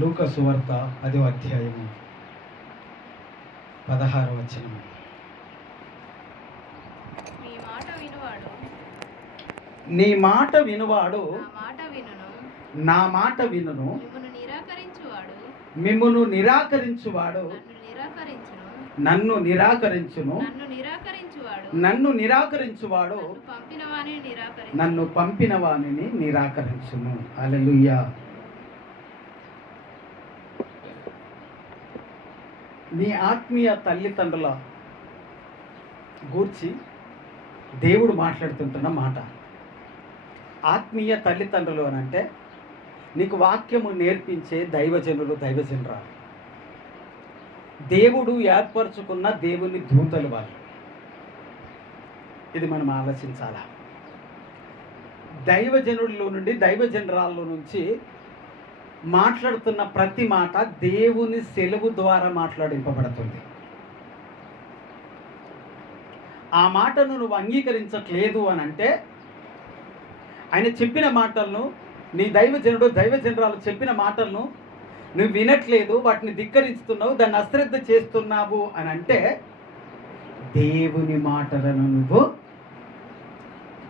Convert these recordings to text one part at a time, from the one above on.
లూక సువార్త పదో అధ్యాయము పదహారు వచనం వినువాడు. నీ మాట వినువాడు. నా మాట వినును. మిమ్మను నిరాకరించువాడు. నన్ను నిరాకరించును. నన్ను నిరాకరించువాడు. నన్ను పంపిన వాణిని నిరాకరించును. అలలుయ్యా నీ ఆత్మీయ తల్లిదండ్రుల గూర్చి దేవుడు మాట్లాడుతుంటున్న మాట. ఆత్మీయ తల్లిదండ్రులు అని అంటే నీకు వాక్యము నేర్పించే దైవజనులు దైవజనురాలు. దేవుడు ఏర్పరచుకున్న దేవుని దూతలు వాళ్ళు. ఇది మనం ఆలోచించాలా? దైవజనుల్లో నుండి దైవజనరాల్లో నుంచి మాట్లాడుతున్న ప్రతి మాట దేవుని సెలవు ద్వారా మాట్లాడింపబడుతుంది. ఆ మాటను నువ్వు అంగీకరించట్లేదు అని అంటే ఆయన చెప్పిన మాటలను నీ దైవజనుడు దైవజనరాలు చెప్పిన మాటలను నువ్వు వినట్లేదు వాటిని ధిక్కరించుతున్నావు దాన్ని అశ్రద్ధ చేస్తున్నావు అని అంటే దేవుని మాటలను నువ్వు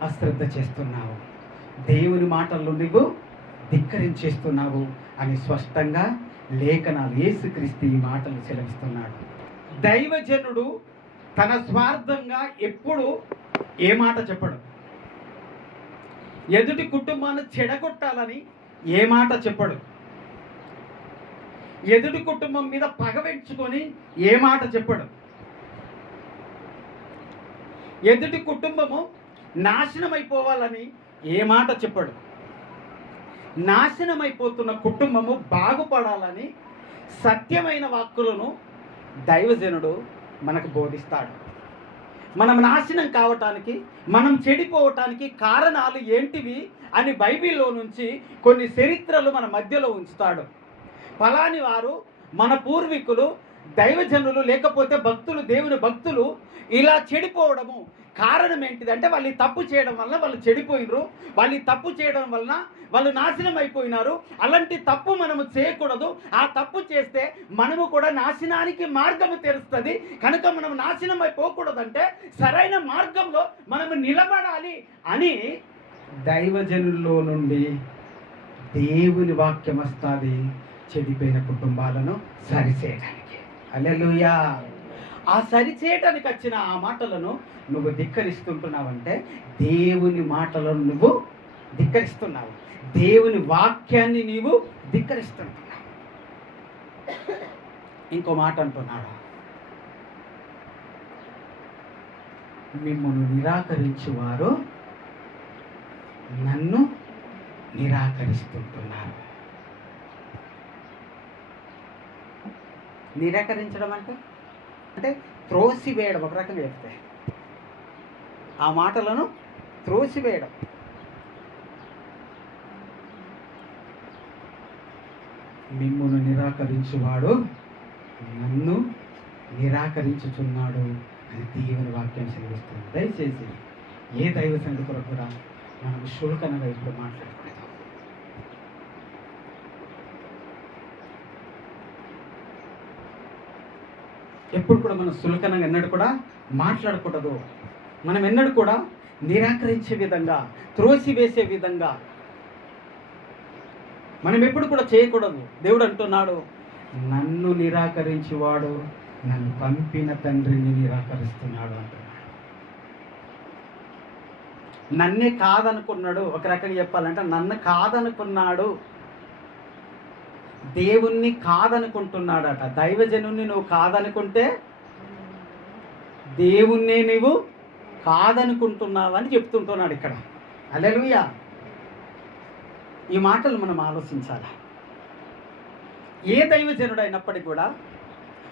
అశ్రద్ధ చేస్తున్నావు. దేవుని మాటలను నువ్వు ధిక్కరించేస్తున్నావు అని స్పష్టంగా లేఖనాలు ఏసుక్రీస్తు ఈ మాటలు సెలవిస్తున్నాడు. దైవజనుడు తన స్వార్థంగా ఎప్పుడు ఏ మాట చెప్పడు. ఎదుటి కుటుంబాన్ని చెడగొట్టాలని ఏ మాట చెప్పడు. ఎదుటి కుటుంబం మీద పగవెంచుకొని ఏ మాట చెప్పడు. ఎదుటి కుటుంబము నాశనమైపోవాలని ఏ మాట చెప్పడు. నాశనమైపోతున్న కుటుంబము బాగుపడాలని సత్యమైన వాక్కులను దైవజనుడు మనకు బోధిస్తాడు. మనం నాశనం కావటానికి మనం చెడిపోవటానికి కారణాలు ఏంటివి అని బైబిల్లో నుంచి కొన్ని చరిత్రలు మన మధ్యలో ఉంచుతాడు. ఫలాని వారు మన పూర్వీకులు దైవజనులు లేకపోతే భక్తులు దేవుని భక్తులు ఇలా చెడిపోవడము కారణం ఏంటిదంటే వాళ్ళు తప్పు చేయడం వల్ల వాళ్ళు చెడిపోయినరు. వాళ్ళు తప్పు చేయడం వలన వాళ్ళు నాశనం అయిపోయినారు. అలాంటి తప్పు మనము చేయకూడదు. ఆ తప్పు చేస్తే మనము కూడా నాశనానికి మార్గము తెరుస్తుంది. కనుక మనం నాశనం అయిపోకూడదంటే సరైన మార్గంలో మనము నిలబడాలి అని దైవజనుల్లో నుండి దేవుని వాక్యం వస్తుంది. చెడిపోయిన కుటుంబాలను సరిచేయడానికి. అల్లెలుయా ఆ సరిచేయటానికి వచ్చిన ఆ మాటలను నువ్వు ధిక్కరిస్తుంటున్నావంటే దేవుని మాటలను నువ్వు ధిక్కరిస్తున్నావు. దేవుని వాక్యాన్ని నీవు ధిక్కరిస్తుంటున్నావు. ఇంకో మాట అంటున్నాడు? మిమ్మల్ని నిరాకరించువారు నన్ను నిరాకరిస్తుంటున్నారు. నిరాకరించడం అంటే? అంటే త్రోసివేయడం ఒక రకంగా చెప్తే. ఆ మాటలను త్రోసివేయడం. మిమ్మును నిరాకరించువాడు నన్ను నిరాకరించుచున్నాడు అని తీవ్ర వాక్యం సెలవిస్తుంది. దయచేసి ఏ దైవ సంగతి కొరకు కూడా మనం శుల్కనగా ఇప్పుడు మాట్లాడుకుంటాం ఎప్పుడు కూడా మనం సులకనంగా ఎన్నడూ కూడా మాట్లాడకూడదు. మనం ఎన్నడూ కూడా నిరాకరించే విధంగా త్రోసివేసే విధంగా మనం ఎప్పుడు కూడా చేయకూడదు. దేవుడు అంటున్నాడు నన్ను నిరాకరించేవాడు నన్ను పంపిన తండ్రిని నిరాకరిస్తున్నాడు అంటున్నాడు. నన్నే కాదనుకున్నాడు. ఒక రకంగా చెప్పాలంటే నన్ను కాదనుకున్నాడు. దేవుణ్ణి కాదనుకుంటున్నాడట. దైవజనుణ్ణి నువ్వు కాదనుకుంటే దేవుణ్ణే నువ్వు కాదనుకుంటున్నావని చెప్తుంటున్నాడు ఇక్కడ. అలెలుయా ఈ మాటలు మనం ఆలోచించాలి? ఏ దైవజనుడు అయినప్పటికీ కూడా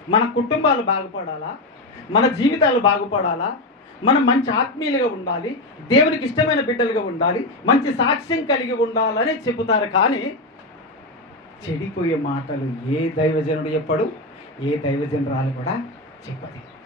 మన కుటుంబాలు బాగుపడాలా? మన జీవితాలు బాగుపడాలా? మనం మంచి ఆత్మీయులుగా ఉండాలి దేవునికి ఇష్టమైన బిడ్డలుగా ఉండాలి మంచి సాక్ష్యం కలిగి ఉండాలని చెబుతారు. కానీ చెడిపోయే మాటలు ఏ దైవజనుడు చెప్పడు ఏ దైవజనురాలు కూడా చెప్పదు.